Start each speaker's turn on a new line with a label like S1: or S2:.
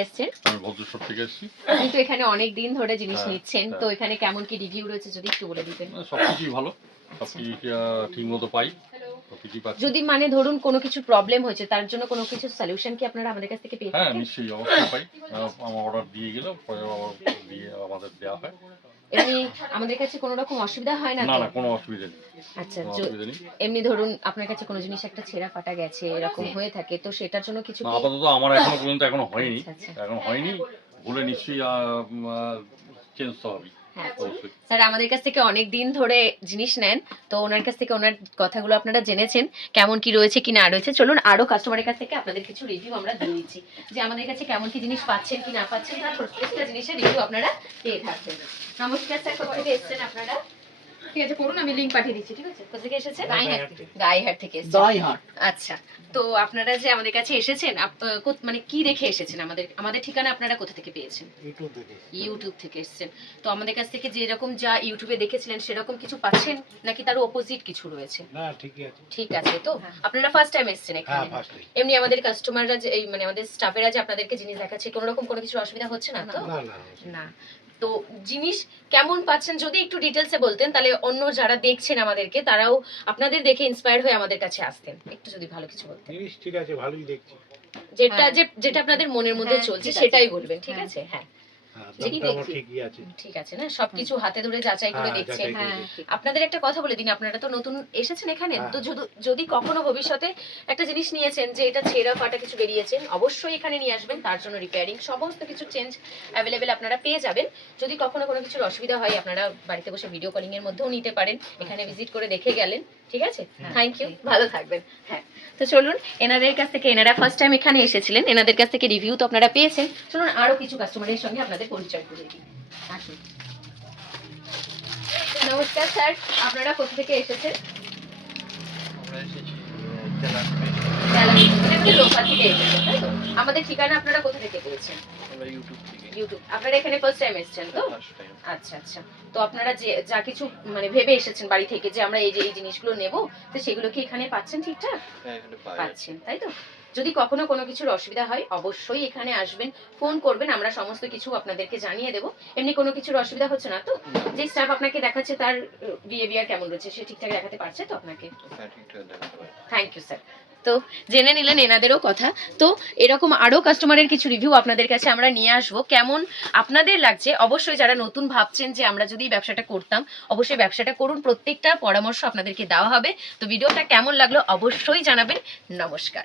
S1: এসেছেন।
S2: আমি ভদ্রেশ্বর থেকে এসেছি।
S1: কিন্তু এখানে অনেক দিন ধরে জিনিস
S2: হ্যাঁ,
S1: নিচ্ছেন।
S2: হ্যাঁ।
S1: তো এখানে কেমন কি রিভিউ রয়েছে যদি একটু বলে দিতেন।
S2: সবকিছুই ভালো। সবকিছু ঠিক মতো পাই।
S1: যদি মানে ধরুন কোনো কিছু প্রবলেম হয়েছে তার জন্য কোনো কিছু সলিউশন কি আপনারা আমাদের কাছ থেকে পেয়ে থাকেন?
S2: হ্যাঁ নিশ্চয়ই অবশ্যই পাই। আমার অর্ডার দিয়ে গেলে পরে আবার দিয়ে আমাদের দেওয়া হয়।
S1: এমনি আমাদের কাছে কোনো রকম অসুবিধা হয় না
S2: না না কোনো অসুবিধা নেই।
S1: আচ্ছা এমনি ধরুন আপনার কাছে কোনো জিনিস একটা ছেঁড়া ফাটা গেছে এরকম হয়ে থাকে তো সেটার জন্য কিছু
S2: আপাতত আমার এখনও পর্যন্ত এখনও হয়নি।
S1: আচ্ছা, আচ্ছা।
S2: এখন হয়নি। বলে নিশ্চয়ই চেঞ্জ তো হবেই।
S1: হ্যাঁ স্যার আমাদের কাছ থেকে অনেক দিন ধরে জিনিস নেন তো ওনার কাছ থেকে ওনার কথাগুলো আপনারা জেনেছেন কেমন কি রয়েছে কি না রয়েছে। চলুন আরও কাস্টমারের কাছ থেকে আপনাদের কিছু রিভিউ আমরা দিয়ে দিচ্ছি। যে আমাদের কাছে কেমন কি জিনিস পাচ্ছেন কি না পাচ্ছেন তার প্রত্যেকটা জিনিসের রিভিউ আপনারা পেয়ে থাকবেন। নমস্কার স্যার কোথা থেকে এসছেন আপনারা? ঠিক আছে করুন আমি লিংক পাঠিয়ে দিচ্ছি ঠিক আছে? কোথা থেকে এসেছেন
S3: গাইহাট থেকে।
S1: গাইহাট থেকে এসেছেন
S3: দাইহাট
S1: আচ্ছা তো আপনারা যে আমাদের কাছে এসেছেন মানে কি দেখে এসেছেন আমাদের আমাদের ঠিকানা আপনারা কোথা থেকে পেয়েছেন?
S3: ইউটিউব
S1: থেকে এসেছেন। তো আমাদের কাছ থেকে যেরকম যা ইউটিউবে দেখেছিলেন সেরকম কিছু পাচ্ছেন? নাকি তার অপোজিট কিছু রয়েছে?
S3: না ঠিকই আছে।
S1: ঠিক আছে তো আপনারা ফার্স্ট টাইম এসেছেন
S3: হ্যাঁ
S1: এখানে এমনি আমাদের কাস্টমাররা যে মানে আমাদের স্টাফেরা যে আপনাদেরকে জিনিস দেখাচ্ছে কোনো রকম কোনো কিছু অসুবিধা হচ্ছে না তো?
S3: না না।
S1: না। তো জিনিস কেমন পাচ্ছেন যদি একটু ডিটেলসে বলতেন তাহলে অন্য যারা দেখছেন আমাদেরকে তারাও আপনাদের দেখে ইন্সপায়ার হয়ে আমাদের কাছে আসতেন। একটু যদি ভালো কিছু বলতেন।
S3: জিনিস ঠিক আছে ভালোই দেখছি।
S1: যেটা
S4: হ্যাঁ।
S1: যে যেটা আপনাদের মনের মধ্যে
S4: হ্যাঁ,
S1: চলছে সেটাই বলবেন ঠিক
S4: হ্যাঁ।
S1: আছে? হ্যাঁ।
S3: হ্যাঁ।
S1: ঠিকই দেখছি। ঠিক আছে না? সবকিছু হাতে ধরে যাচাই করে
S3: হ্যাঁ, করে
S1: হ্যাঁ।
S3: দেখছি।
S1: আপনাদের একটা কথা বলে দিন আপনারা তো নতুন এসেছেন এখানে
S3: হ্যাঁ।
S1: তো যদি কখনো ভবিষ্যতে একটা জিনিস নিয়েছেন যে এটা ছেঁড়া ফাটা কিছু বেরিয়েছে অবশ্যই এখানে নিয়ে আসবেন তার জন্য রিপেয়ারিং সমস্ত কিছু চেঞ্জ অ্যাভেলেবেল আপনারা পেয়ে যাবেন। যদি কখনো কোনো কিছুর অসুবিধা হয় আপনারা বাড়িতে বসে ভিডিও কলিং এর মধ্যেও নিতে পারেন এখানে ভিজিট করে দেখে গেলেন ঠিক আছে। থ্যাংক ইউ ভালো থাকবেন। হ্যাঁ তো চলুন এনাদের কাছ থেকে এনারা ফার্স্ট টাইম এখানে এসেছিলেন এনাদের কাছ থেকে রিভিউ তো আপনারা পেয়েছেন। চলুন আরও কিছু কাস্টমারের সঙ্গে আপনাদের পরিচয় করে দিই। আসুন। নমস্কার স্যার আপনারা কোথা থেকে এসেছেন?
S5: আমরা এসেছি তেলাঙ্গানা
S1: আমাদের ঠিকানা আপনারা কোথা থেকে পেয়েছেন?
S5: ইউটিউব
S1: আপনারা এখানে ফার্স্ট টাইম এসেছেন তো? আচ্ছা আচ্ছা। তো আপনারা যে যা কিছু মানে ভেবে এসেছেন বাড়ি থেকে যে আমরা এই যে এই জিনিসগুলো নেব তো সেগুলো কি এখানে পাচ্ছেন ঠিকঠাক?
S5: হ্যাঁ
S1: পাচ্ছেন তাই তো? যদি কখনো কোনো কিছুর অসুবিধা হয় অবশ্যই এখানে আসবেন ফোন করবেন আমরা সমস্ত কিছু আপনাদেরকে জানিয়ে দেবো। এমনি কোনো কিছুর অসুবিধা হচ্ছে না তো? যে স্টাফ আপনাকে দেখাচ্ছে তার বিহেভিয়ার কেমন রয়েছে সে ঠিকঠাক দেখাতে পারছে তো আপনাকে? থ্যাংক ইউ স্যার তো জেনে নিলেন এনাদেরও কথা। তো এরকম আরও কাস্টমারের কিছু রিভিউ আপনাদের কাছে আমরা নিয়ে আসব। কেমন আপনাদের লাগছে? অবশ্যই যারা নতুন ভাবছেন যে আমরা যদি ব্যবসাটা করতাম অবশ্যই ব্যবসাটা করুন। প্রত্যেকটা পরামর্শ আপনাদেরকে দেওয়া হবে। তো ভিডিওটা কেমন লাগল অবশ্যই জানাবেন। নমস্কার।